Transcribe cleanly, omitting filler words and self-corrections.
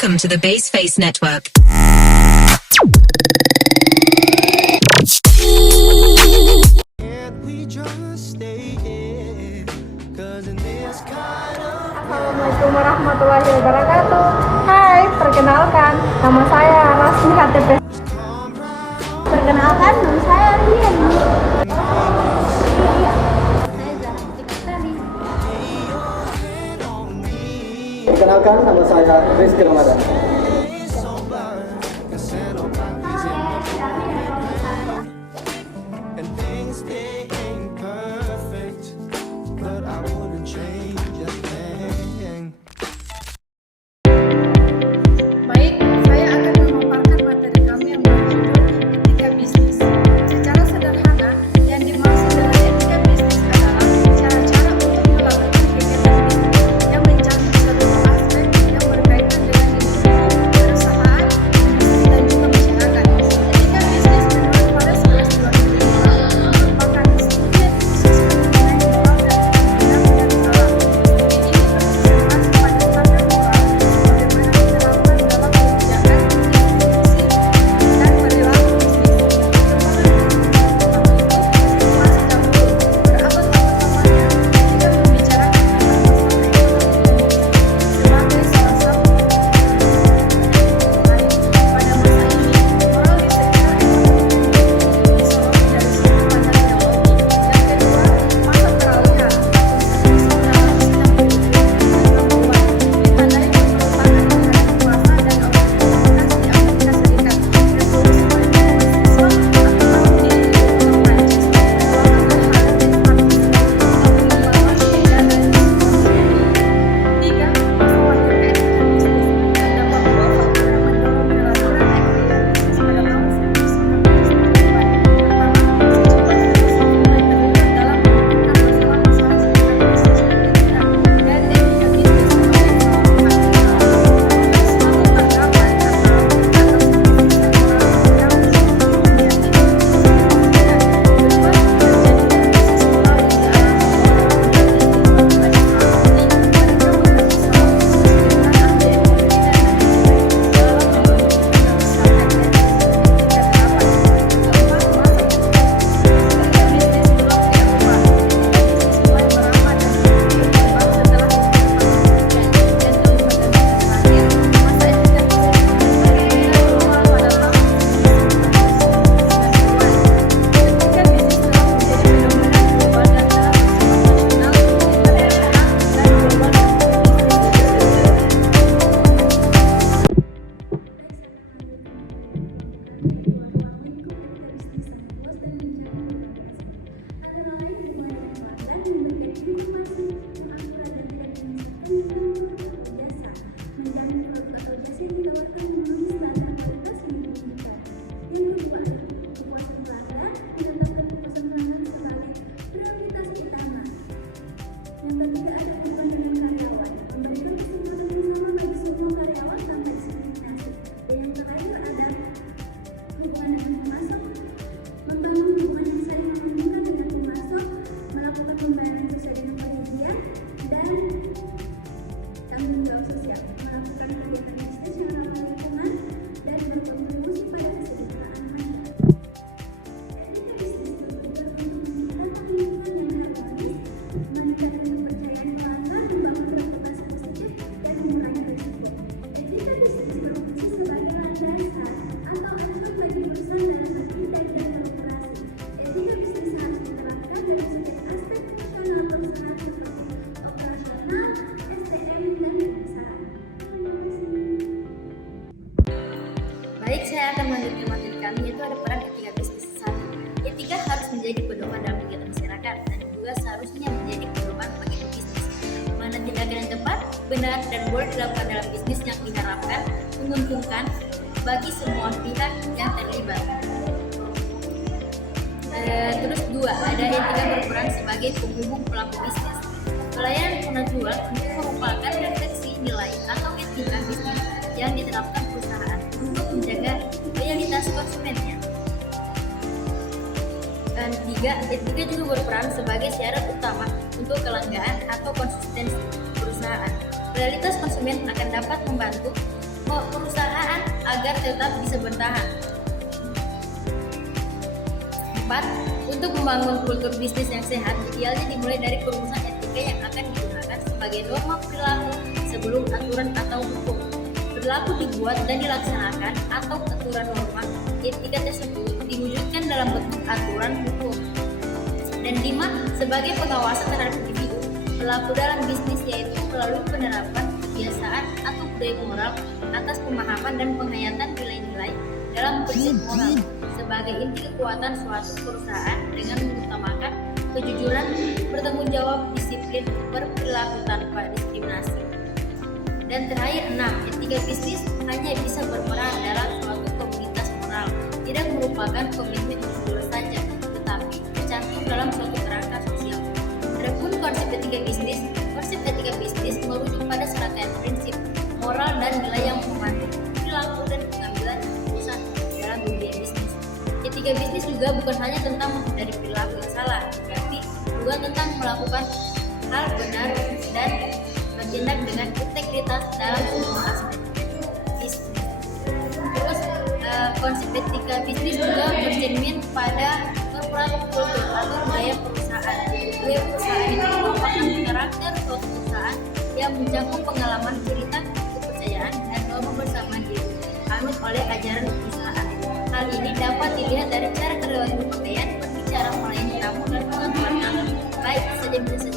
Welcome to the Baseface Network. Assalamualaikum warahmatullahi wabarakatuh. Hai, perkenalkan, nama saya Rasmi HTP. Perkenalkan, nama saya Rian. Perkenalkan, nama saya Rizky Ramadan. Baik, saya akan memaparkan materi kami yang berjudul Etika Bisnis. Secara sederhana, yang dimaksud dengan etika bisnis adalah cara-cara untuk melakukan kegiatan bisnis yang mencakup seluruh aspek yang berkaitan dengan individu, perusahaan, industri, dan juga masyarakat. Etika bisnis menurut pada 11 merupakan disiplin khusus mengenai moral dan benar dan salah. Ini berkisahkan pada standar moral bagaimana diterapkan dalam kebijakan, institusi, dan perilaku bisnis. Perkembangan bisnis masih dahulu berabad-abad lamanya ketika membicarakan tentang masalah ekonomi sebagai salah satu lain. Pada masa ini, moral di sektor ekonomi disoroti dari sudut pandang teologi. Yang kedua, masa peralihan atau dalam sidang politik dan membuat ditandai pemberontakan terhadap kuasa dan otoritas di Amerika Serikat, revolusi politik Islam atau tahun di Prancis, pelanggaran HAM dan partisipasi dalam pembangunan negara. Tiga, masalah etika bisnis. Terdapat dua faktor yang mendorong peraturan etika bisnis pada tahun 1994. Pertama, sejumlah filosofi mulai terlibat dalam menentukan masalah-masalah seputar bisnis dan etika bisnis sebagai salah satu hak yang selalu terdapat antara atas bisnis dan moral yang diyakini. Kedua, terjadinya krisis moral yang dialami oleh dunia bisnis pada saat ini mereka mengambil salah bisnis dengan ahli ekonomi dan manajemen dalam membangun pembesarkan etika terapan. Keempat, masa ketika bisnis belum Eropa, ketika bisnis mulai merambat dan berkembang setelah beberapa kemudian. Dan kelima dan terakhir, masa etika bisnis benar-benar keluar pada tahun 1990-an. Ketika bisnis telah menjadi fenomena global dan telah bersifat nasional, internasional, dan global Yang ketiga ada hubungan dengan karyawan, memberikan kesempatan yang sama bagi semua karyawan tanpa diskriminasi. Dan yang terakhir ada hubungan dengan pemasok, membangun hubungan yang saling menguntungkan dengan pemasok, melakukan pembayaran sesuai dengan perjanjian, dan tanggung jawab sosial, melakukan kegiatan bisnis yang ramah lingkungan, dan berkontribusi pada kesejahteraan masyarakat. Etika bisnis bertujuan untuk menciptakan lingkungan yang harmonis, meningkatkan kepercayaan pelanggan, membangun reputasi positif, dan mengurangi risiko. Etika bisnis berfungsi sebagai landasan atau acuan bagi perusahaan dalam bertindak dan beroperasi. Etika bisnis harus diterapkan dalam setiap aspek fungsional perusahaan seperti operasional, SDM, dan pemasaran. Baik, saya akan melanjutkan materi kami yaitu ada peran etika bisnis. 1. Etika harus menjadi pedoman dalam kegiatan masyarakat dan juga seharusnya menjadi pedoman bagi bisnis. Mana tindakan yang tepat, benar, dan boleh dilakukan dalam bisnis yang diharapkan menguntungkan bagi semua pihak yang terlibat. Terus 2, ada etika berperan sebagai penghubung pelaku bisnis. Pelayanan penjual untuk merupakan refleksi nilai atau etika bisnis yang diterapkan perusahaan untuk menjaga loyalitas konsumennya. Dan 3, etika juga berperan sebagai syarat utama untuk kelangkaan atau konsistensi perusahaan. Loyalitas konsumen akan dapat membantu perusahaan agar tetap bisa bertahan. 4. Untuk membangun kultur bisnis yang sehat, idealnya dimulai dari perumusan etika yang akan digunakan sebagai norma perilaku sebelum aturan atau hukum. Perilaku dibuat dan dilaksanakan atau aturan norma etika tersebut diwujudkan dalam bentuk aturan hukum. Dan 5. Sebagai pengawasan terhadap individu, pelaku dalam bisnis yaitu melalui penerapan kebiasaan atau budaya moral atas pemahaman dan penghayatan nilai-nilai dalam prinsip moral sebagai inti kekuatan suatu perusahaan dengan mengutamakan kejujuran, bertanggung jawab, disiplin, berperilaku tanpa diskriminasi. Dan terakhir 6. Etika bisnis hanya bisa berperan dalam suatu komunitas moral, tidak merupakan komitmen individu saja, tetapi tercantum dalam suatu kerangka sosial. Adapun konsep etika bisnis merujuk pada serangkaian prinsip, moral dan nilai yang memandu perilaku dan pengambilan keputusan dalam dunia bisnis. Etika bisnis juga bukan hanya tentang menghindari perilaku yang salah, tapi juga tentang melakukan hal benar dan bertindak dengan integritas dalam semua aspek bisnis. Terus konsep etika bisnis juga bercermin pada corporate culture atau budaya perusahaan. Budaya perusahaan itu merupakan karakter suatu perusahaan yang mencakup pengalaman, cerita, kepercayaan, dan norma bersama dianut oleh ajaran perusahaan. Hal ini dapat dilihat dari cara karyawan berpakaian, berbicara, melayani tamu, dan pengaturan baik saja bisa